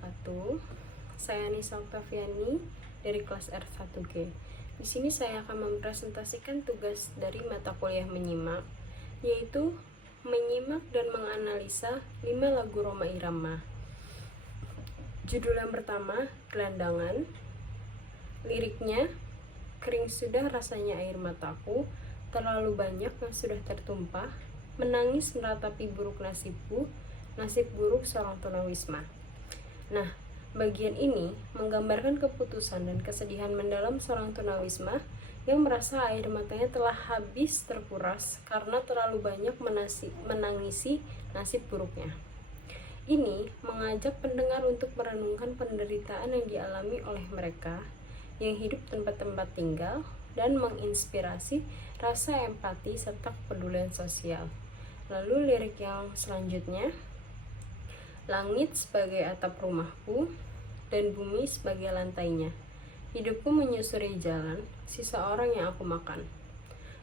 wabarakatuh. Saya Nisa Oktaviani dari kelas R1G. Di sini saya akan mempresentasikan tugas dari mata kuliah menyimak, yaitu menyimak dan menganalisa 5 lagu Rhoma Irama. Judul yang pertama, Gelandangan. Liriknya, kering sudah rasanya air mataku, terlalu banyak yang sudah tertumpah, menangis meratapi buruk nasibku, nasib buruk seorang tunawisma. Nah, bagian ini menggambarkan keputusan dan kesedihan mendalam seorang tunawisma yang merasa air matanya telah habis terkuras karena terlalu banyak menangisi nasib buruknya. Ini mengajak pendengar untuk merenungkan penderitaan yang dialami oleh mereka yang hidup tanpa tempat tinggal dan menginspirasi rasa empati serta kepedulian sosial. Lalu lirik yang selanjutnya, langit sebagai atap rumahku dan bumi sebagai lantainya. Hidupku menyusuri jalan, sisa orang yang aku makan.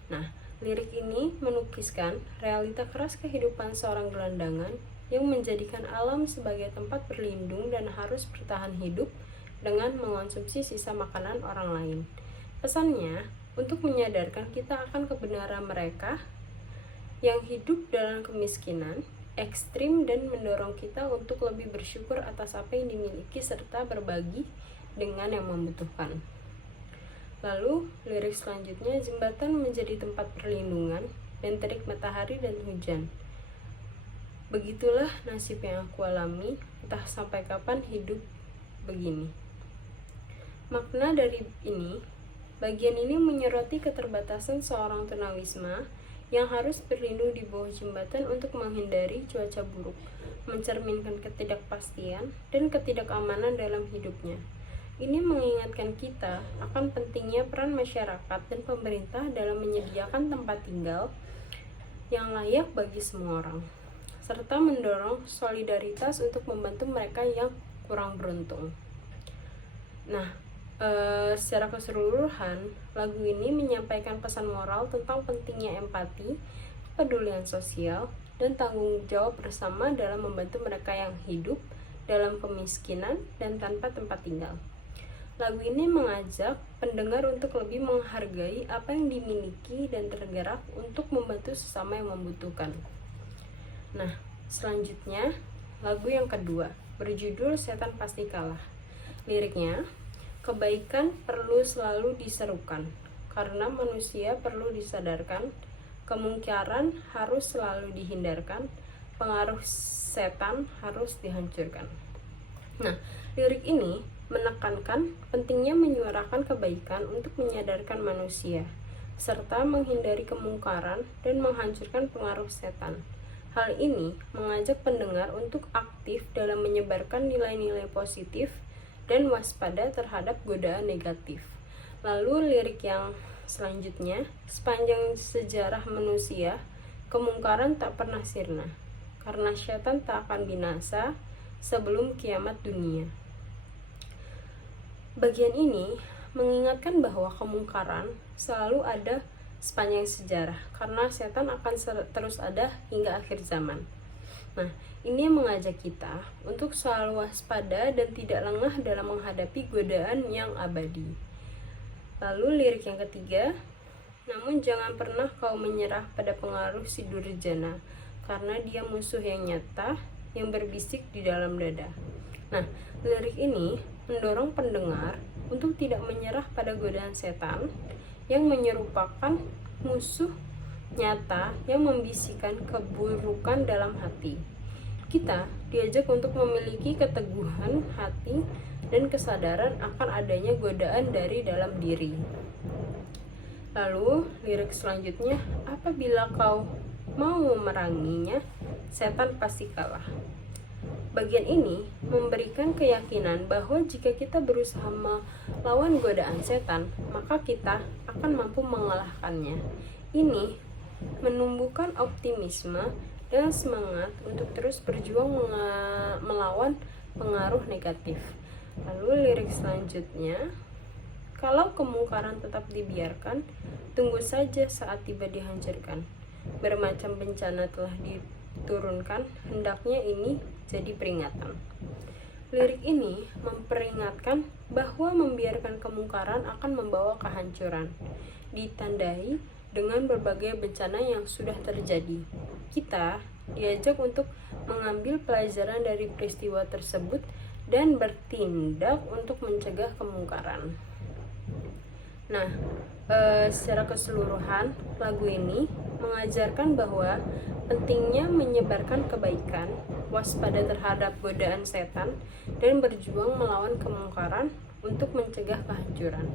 Nah, lirik ini menukiskan realita keras kehidupan seorang gelandangan yang menjadikan alam sebagai tempat berlindung dan harus bertahan hidup dengan mengonsumsi sisa makanan orang lain. Pesannya untuk menyadarkan kita akan kebenaran mereka yang hidup dalam kemiskinan ekstrim dan mendorong kita untuk lebih bersyukur atas apa yang dimiliki serta berbagi dengan yang membutuhkan. Lalu, lirik selanjutnya, jembatan menjadi tempat perlindungan dan terik matahari dan hujan. Begitulah nasib yang aku alami, entah sampai kapan hidup begini. Makna dari ini, bagian ini menyoroti keterbatasan seorang tunawisma yang harus berlindung di bawah jembatan untuk menghindari cuaca buruk, mencerminkan ketidakpastian dan ketidakamanan dalam hidupnya. Ini mengingatkan kita akan pentingnya peran masyarakat dan pemerintah dalam menyediakan tempat tinggal yang layak bagi semua orang, serta mendorong solidaritas untuk membantu mereka yang kurang beruntung. Nah, secara keseluruhan, lagu ini menyampaikan pesan moral tentang pentingnya empati, kepedulian sosial, dan tanggung jawab bersama dalam membantu mereka yang hidup dalam kemiskinan dan tanpa tempat tinggal. Lagu ini mengajak pendengar untuk lebih menghargai apa yang dimiliki dan tergerak untuk membantu sesama yang membutuhkan. Nah, selanjutnya, lagu yang kedua, berjudul Setan Pasti Kalah. Liriknya, kebaikan perlu selalu diserukan, karena manusia perlu disadarkan, kemungkaran harus selalu dihindarkan, pengaruh setan harus dihancurkan. Nah, lirik ini menekankan pentingnya menyuarakan kebaikan untuk menyadarkan manusia, serta menghindari kemungkaran dan menghancurkan pengaruh setan. Hal ini mengajak pendengar untuk aktif dalam menyebarkan nilai-nilai positif dan waspada terhadap godaan negatif. Lalu lirik yang selanjutnya, sepanjang sejarah manusia, kemungkaran tak pernah sirna, karena syaitan tak akan binasa sebelum kiamat dunia. Bagian ini mengingatkan bahwa kemungkaran selalu ada sepanjang sejarah, karena setan akan terus ada hingga akhir zaman. Nah, ini mengajak kita untuk selalu waspada dan tidak lengah dalam menghadapi godaan yang abadi. Lalu lirik yang ketiga, namun jangan pernah kau menyerah pada pengaruh si durjana, karena dia musuh yang nyata yang berbisik di dalam dada. Nah, lirik ini mendorong pendengar untuk tidak menyerah pada godaan setan yang menyerupakan musuh nyata yang membisikkan keburukan dalam hati. Kita diajak untuk memiliki keteguhan hati dan kesadaran akan adanya godaan dari dalam diri. Lalu, lirik selanjutnya, apabila kau mau memeranginya, setan pasti kalah. Bagian ini memberikan keyakinan bahwa jika kita berusaha melawan godaan setan, maka kita akan mampu mengalahkannya. Ini menumbuhkan optimisme dan semangat untuk terus berjuang melawan pengaruh negatif. Lalu lirik selanjutnya, kalau kemungkaran tetap dibiarkan, tunggu saja saat tiba dihancurkan. Bermacam bencana telah diturunkan, hendaknya ini jadi peringatan. Lirik ini memperingatkan bahwa membiarkan kemungkaran akan membawa kehancuran, ditandai dengan berbagai bencana yang sudah terjadi. Kita diajak untuk mengambil pelajaran dari peristiwa tersebut dan bertindak untuk mencegah kemungkaran. Nah, secara keseluruhan lagu ini mengajarkan bahwa pentingnya menyebarkan kebaikan, waspada terhadap godaan setan, dan berjuang melawan kemungkaran untuk mencegah kehancuran.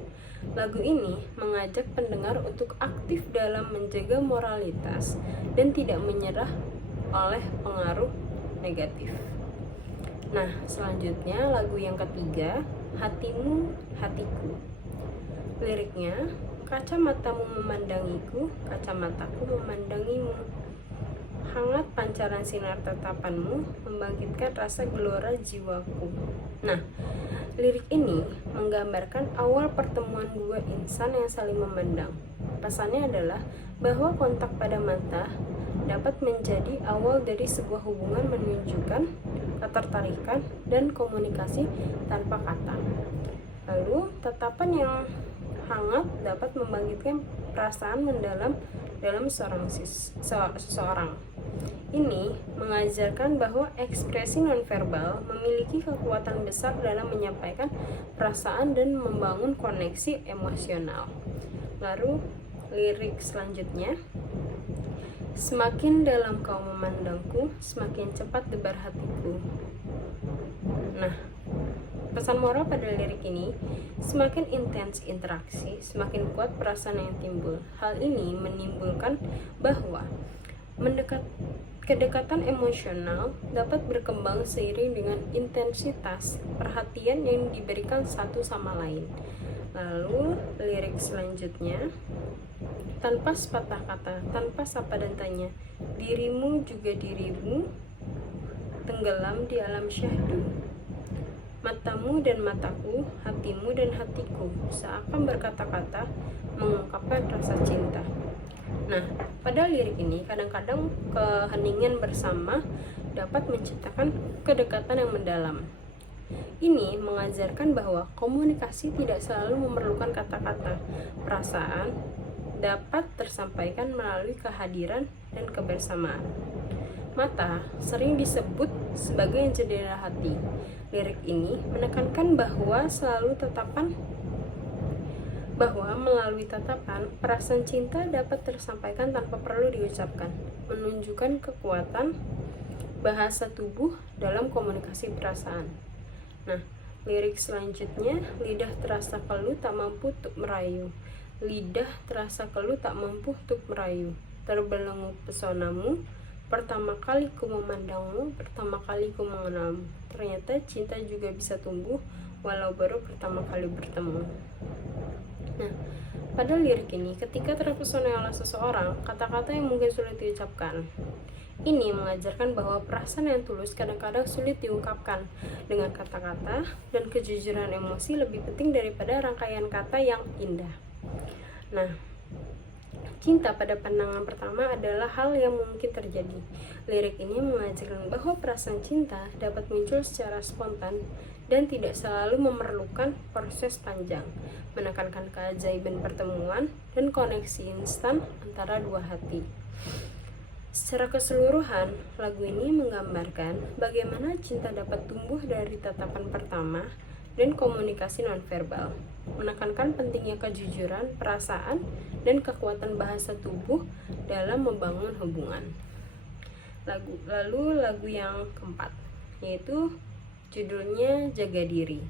Lagu ini mengajak pendengar untuk aktif dalam menjaga moralitas dan tidak menyerah oleh pengaruh negatif. Nah, selanjutnya lagu yang ketiga, Hatimu Hatiku. Liriknya, kacamatamu memandangiku, kacamataku memandangimu. Hangat pancaran sinar tatapanmu membangkitkan rasa gelora jiwaku. Nah, lirik ini menggambarkan awal pertemuan dua insan yang saling memandang. Pesannya adalah bahwa kontak pada mata dapat menjadi awal dari sebuah hubungan, menunjukkan ketertarikan dan komunikasi tanpa kata. Lalu, tatapan yang hangat dapat membangkitkan perasaan mendalam dalam seseorang. Ini mengajarkan bahwa ekspresi nonverbal memiliki kekuatan besar dalam menyampaikan perasaan dan membangun koneksi emosional. Lalu, lirik selanjutnya, semakin dalam kau memandangku, semakin cepat debar hatiku. Nah, pesan moral pada lirik ini, semakin intens interaksi, semakin kuat perasaan yang timbul. Hal ini menimbulkan bahwa kedekatan emosional dapat berkembang seiring dengan intensitas perhatian yang diberikan satu sama lain. Lalu, lirik selanjutnya, tanpa sepatah kata, tanpa sapa dan tanya, dirimu juga dirimu, tenggelam di alam syahdu. Matamu dan mataku, hatimu dan hatiku, seakan berkata-kata mengungkapkan rasa cinta. Nah, pada lirik ini kadang-kadang keheningan bersama dapat menciptakan kedekatan yang mendalam. Ini mengajarkan bahwa komunikasi tidak selalu memerlukan kata-kata. Perasaan dapat tersampaikan melalui kehadiran dan kebersamaan. Mata sering disebut sebagai jendela hati. Lirik ini menekankan bahwa melalui tatapan, perasaan cinta dapat tersampaikan tanpa perlu diucapkan, menunjukkan kekuatan bahasa tubuh dalam komunikasi perasaan. Nah, lirik selanjutnya, lidah terasa keluh tak mampu untuk merayu. Lidah terasa keluh tak mampu untuk merayu. Terbelenggu pesonamu, pertama kali ku memandangmu, pertama kali ku mengenalmu. Ternyata cinta juga bisa tumbuh walau baru pertama kali bertemu. Nah, pada lirik ini, ketika terpesona oleh seseorang, kata-kata yang mungkin sulit diucapkan. Ini mengajarkan bahwa perasaan yang tulus kadang-kadang sulit diungkapkan dengan kata-kata, dan kejujuran emosi lebih penting daripada rangkaian kata yang indah. Nah, cinta pada pandangan pertama adalah hal yang mungkin terjadi. Lirik ini mengajarkan bahwa perasaan cinta dapat muncul secara spontan dan tidak selalu memerlukan proses panjang, menekankan keajaiban pertemuan dan koneksi instan antara dua hati. Secara keseluruhan, lagu ini menggambarkan bagaimana cinta dapat tumbuh dari tatapan pertama dan komunikasi nonverbal, menekankan pentingnya kejujuran, perasaan, dan kekuatan bahasa tubuh dalam membangun hubungan. Lalu lagu yang keempat, yaitu judulnya Jaga Diri.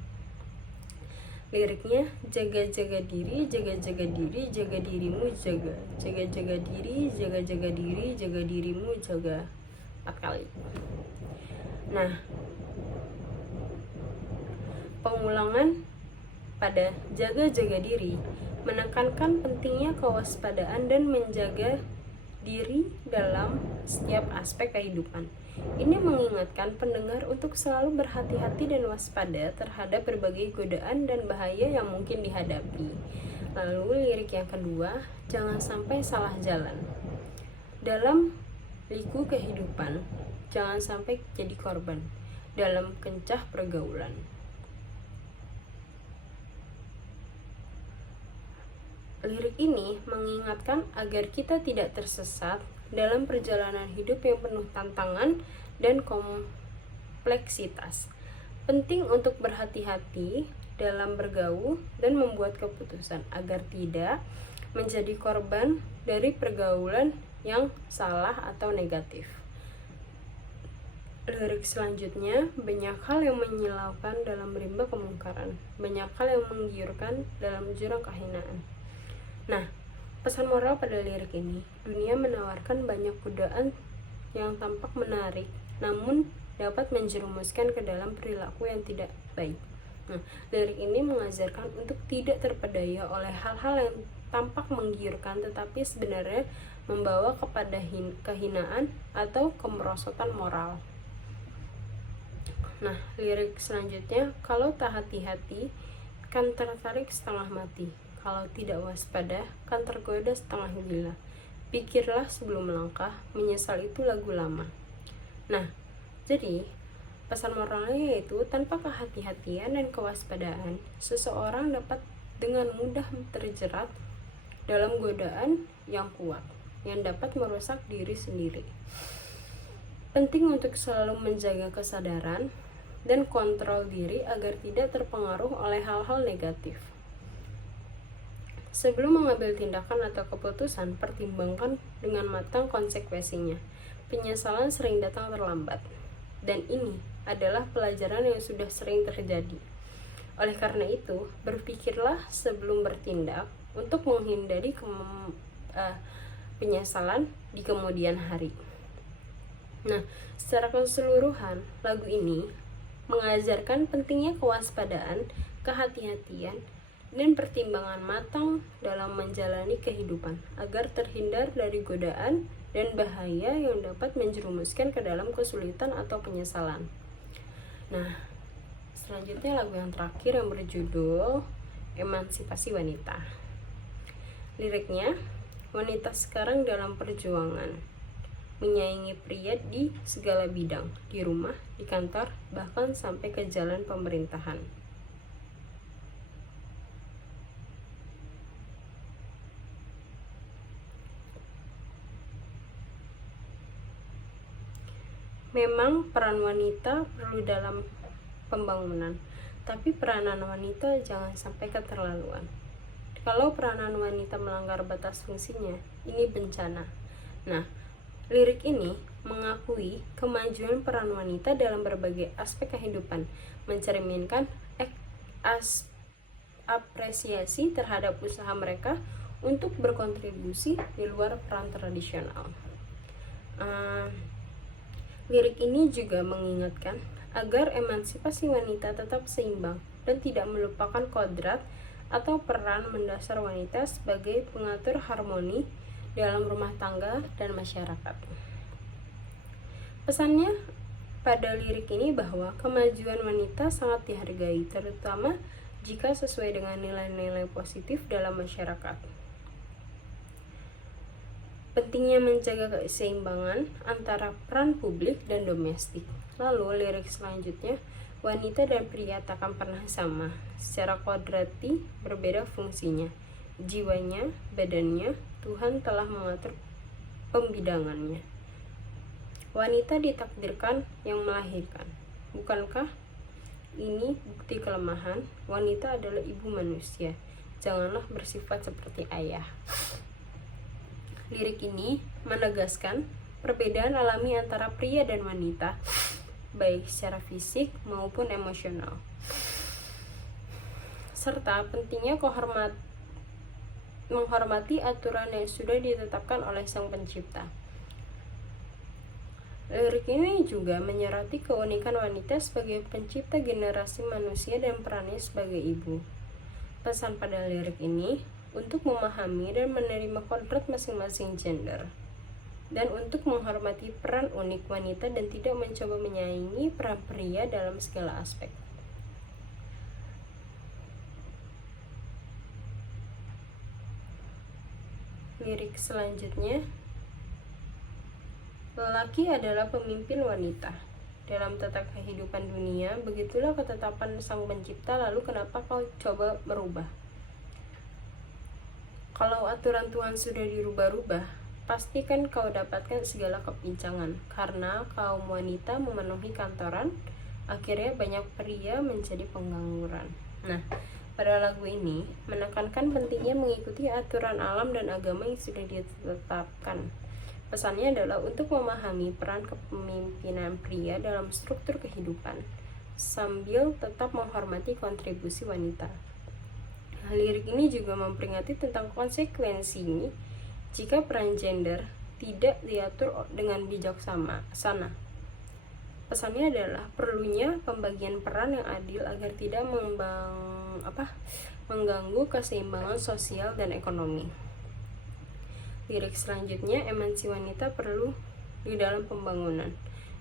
Liriknya, jaga-jaga diri, jaga-jaga diri, jaga dirimu, jaga. Jaga-jaga diri, jaga-jaga diri, jaga dirimu, jaga. 4 kali. Nah, pengulangan pada jaga-jaga diri menekankan pentingnya kewaspadaan dan menjaga diri dalam setiap aspek kehidupan. Ini mengingatkan pendengar untuk selalu berhati-hati dan waspada terhadap berbagai godaan dan bahaya yang mungkin dihadapi. Lalu lirik yang kedua, jangan sampai salah jalan. Dalam liku kehidupan, jangan sampai jadi korban. dalam kencah pergaulan. Lirik ini mengingatkan agar kita tidak tersesat dalam perjalanan hidup yang penuh tantangan dan kompleksitas. Penting untuk berhati-hati dalam bergaul dan membuat keputusan agar tidak menjadi korban dari pergaulan yang salah atau negatif. Lirik selanjutnya, banyak hal yang menyilaukan dalam rimba kemungkaran, banyak hal yang menggiurkan dalam jurang kehinaan. Nah, pesan moral pada lirik ini, dunia menawarkan banyak godaan yang tampak menarik, namun dapat menjerumuskan ke dalam perilaku yang tidak baik. Nah, lirik ini mengajarkan untuk tidak terpedaya oleh hal-hal yang tampak menggiurkan tetapi sebenarnya membawa kepada kehinaan atau kemerosotan moral. Nah, lirik selanjutnya, kalau tak hati-hati kan tertarik setengah mati, kalau tidak waspada kan tergoda setengah gila. Pikirlah sebelum melangkah, menyesal itu lagu lama. Nah, jadi pesan moralnya yaitu tanpa kehati-hatian dan kewaspadaan, seseorang dapat dengan mudah terjerat dalam godaan yang kuat yang dapat merusak diri sendiri. Penting untuk selalu menjaga kesadaran dan kontrol diri agar tidak terpengaruh oleh hal-hal negatif. Sebelum mengambil tindakan atau keputusan, pertimbangkan dengan matang konsekuensinya. Penyesalan sering datang terlambat, dan ini adalah pelajaran yang sudah sering terjadi. Oleh karena itu, berpikirlah sebelum bertindak untuk menghindari penyesalan di kemudian hari. Nah, secara keseluruhan, lagu ini mengajarkan pentingnya kewaspadaan, kehati-hatian, dan pertimbangan matang dalam menjalani kehidupan agar terhindar dari godaan dan bahaya yang dapat menjerumuskan ke dalam kesulitan atau penyesalan. Nah, selanjutnya lagu yang terakhir yang berjudul Emansipasi Wanita. Liriknya, wanita sekarang dalam perjuangan menyaingi pria di segala bidang, di rumah, di kantor, bahkan sampai ke jalan pemerintahan. Memang peran wanita perlu dalam pembangunan, tapi peranan wanita jangan sampai keterlaluan. Kalau peranan wanita melanggar batas fungsinya, ini bencana. Nah, lirik ini mengakui kemajuan peran wanita dalam berbagai aspek kehidupan, mencerminkan apresiasi terhadap usaha mereka untuk berkontribusi di luar peran tradisional. Lirik ini juga mengingatkan agar emansipasi wanita tetap seimbang dan tidak melupakan kodrat atau peran mendasar wanita sebagai pengatur harmoni dalam rumah tangga dan masyarakat. Pesannya pada lirik ini bahwa kemajuan wanita sangat dihargai, terutama jika sesuai dengan nilai-nilai positif dalam masyarakat. Pentingnya menjaga keseimbangan antara peran publik dan domestik. Lalu lirik selanjutnya, wanita dan pria takkan pernah sama. Secara kodrati berbeda fungsinya. Jiwanya, badannya, Tuhan telah mengatur pembidangannya. Wanita ditakdirkan yang melahirkan. Bukankah ini bukti kelemahan? Wanita adalah ibu manusia. Janganlah bersifat seperti ayah. Lirik ini menegaskan perbedaan alami antara pria dan wanita, baik secara fisik maupun emosional, serta pentingnya menghormati aturan yang sudah ditetapkan oleh Sang Pencipta. Lirik ini juga menyoroti keunikan wanita sebagai pencipta generasi manusia dan perannya sebagai ibu. Pesan pada lirik ini untuk memahami dan menerima kodrat masing-masing gender, dan untuk menghormati peran unik wanita dan tidak mencoba menyaingi peran pria dalam segala aspek. Lirik selanjutnya, lelaki adalah pemimpin wanita. dalam tata kehidupan dunia, begitulah ketetapan Sang Pencipta, lalu kenapa kau coba merubah? Kalau aturan Tuhan sudah dirubah-rubah, pasti kan kau dapatkan segala kepincangan, karena kaum wanita memenuhi kantoran, akhirnya banyak pria menjadi pengangguran. Nah, pada lagu ini menekankan pentingnya mengikuti aturan alam dan agama yang sudah ditetapkan. Pesannya adalah untuk memahami peran kepemimpinan pria dalam struktur kehidupan, sambil tetap menghormati kontribusi wanita. Lirik ini juga memperingati tentang konsekuensinya jika peran gender tidak diatur dengan bijaksana. Pesannya adalah perlunya pembagian peran yang adil agar tidak mengganggu keseimbangan sosial dan ekonomi. Lirik selanjutnya, emansi wanita perlu di dalam pembangunan.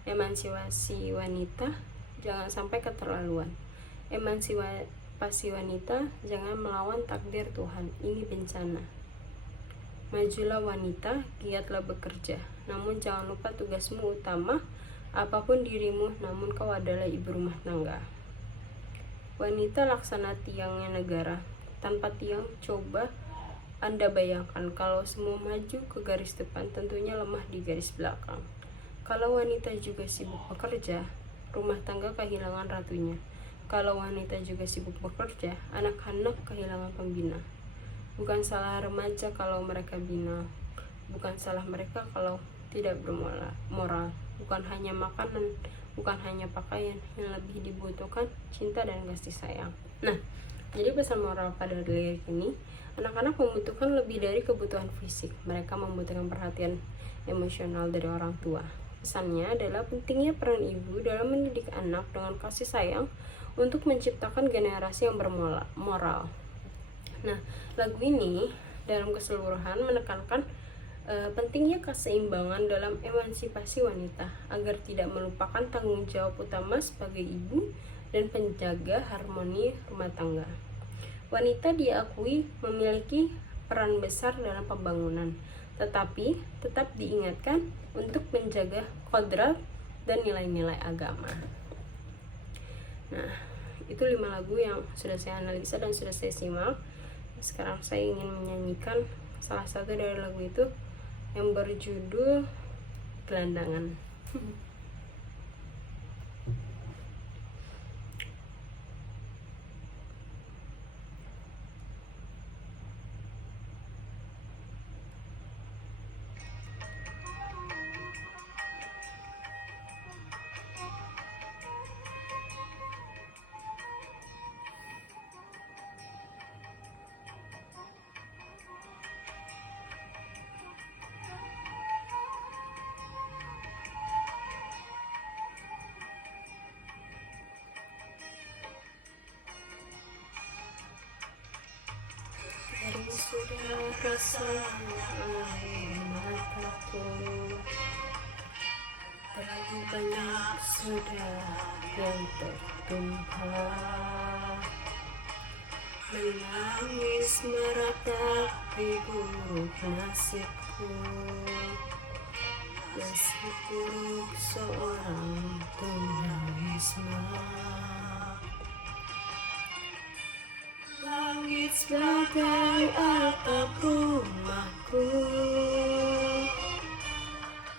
Emansipasi wanita jangan sampai keterlaluan. Emansipasi wanita jangan melawan takdir Tuhan. Ini bencana. Majulah wanita, giatlah bekerja. Namun jangan lupa tugasmu utama. Apapun dirimu, namun kau adalah ibu rumah tangga. Wanita laksana tiangnya negara. Tanpa tiang, coba Anda bayangkan kalau semua maju ke garis depan, tentunya lemah di garis belakang. Kalau wanita juga sibuk bekerja, rumah tangga kehilangan ratunya. Kalau wanita juga sibuk bekerja, anak-anak kehilangan pembina. Bukan salah remaja kalau mereka binal. Bukan salah mereka kalau tidak bermoral. Bukan hanya makanan, bukan hanya pakaian, yang lebih dibutuhkan cinta dan kasih sayang. Nah, jadi pesan moral pada lirik ini, anak-anak membutuhkan lebih dari kebutuhan fisik. Mereka membutuhkan perhatian emosional dari orang tua. Pesannya adalah pentingnya peran ibu dalam mendidik anak dengan kasih sayang untuk menciptakan generasi yang bermoral. Nah, lagu ini dalam keseluruhan menekankan pentingnya keseimbangan dalam emansipasi wanita agar tidak melupakan tanggung jawab utama sebagai ibu dan penjaga harmoni rumah tangga. Wanita diakui memiliki peran besar dalam pembangunan, tetapi tetap diingatkan untuk menjaga kodrat dan nilai-nilai agama. Nah, itu 5 lagu yang sudah saya analisa dan sudah saya simak. Sekarang saya ingin menyanyikan salah satu dari lagu itu yang berjudul Gelandangan. Sudah rasa air mataku, terlalu banyak sudah yang tertumpah, menangis meratapi buruk nasibku, nasib buruk seorang tunawisma. Langit sebagai atap rumahku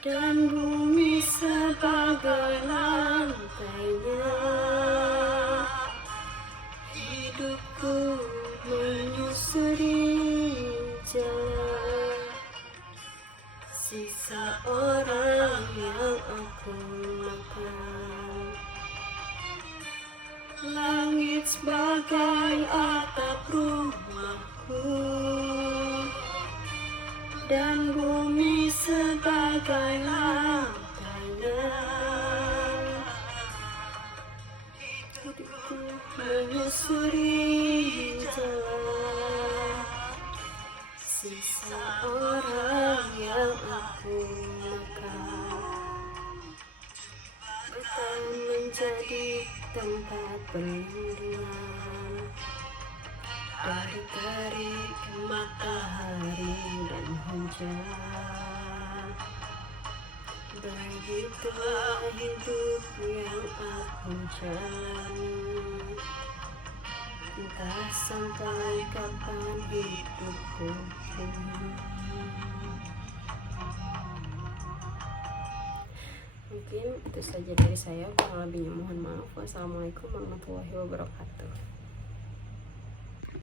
dan bumi sebagai lantainya. Hidupku menyusuri jalan sisa orang yang aku makan. Langit sebagai atap rumahku dan bumi sebagai lantainya. Hidupku menyusuri jalan sisa orang yang aku makan. Bukan menjadi tempat perlindungan dari terik matahari dan hujan. begitulah hidup yang aku jalani, entah sampai kapan hidupku ini. Mungkin itu saja dari saya, kurang lebihnya mohon maaf. Wassalamualaikum warahmatullahi wabarakatuh.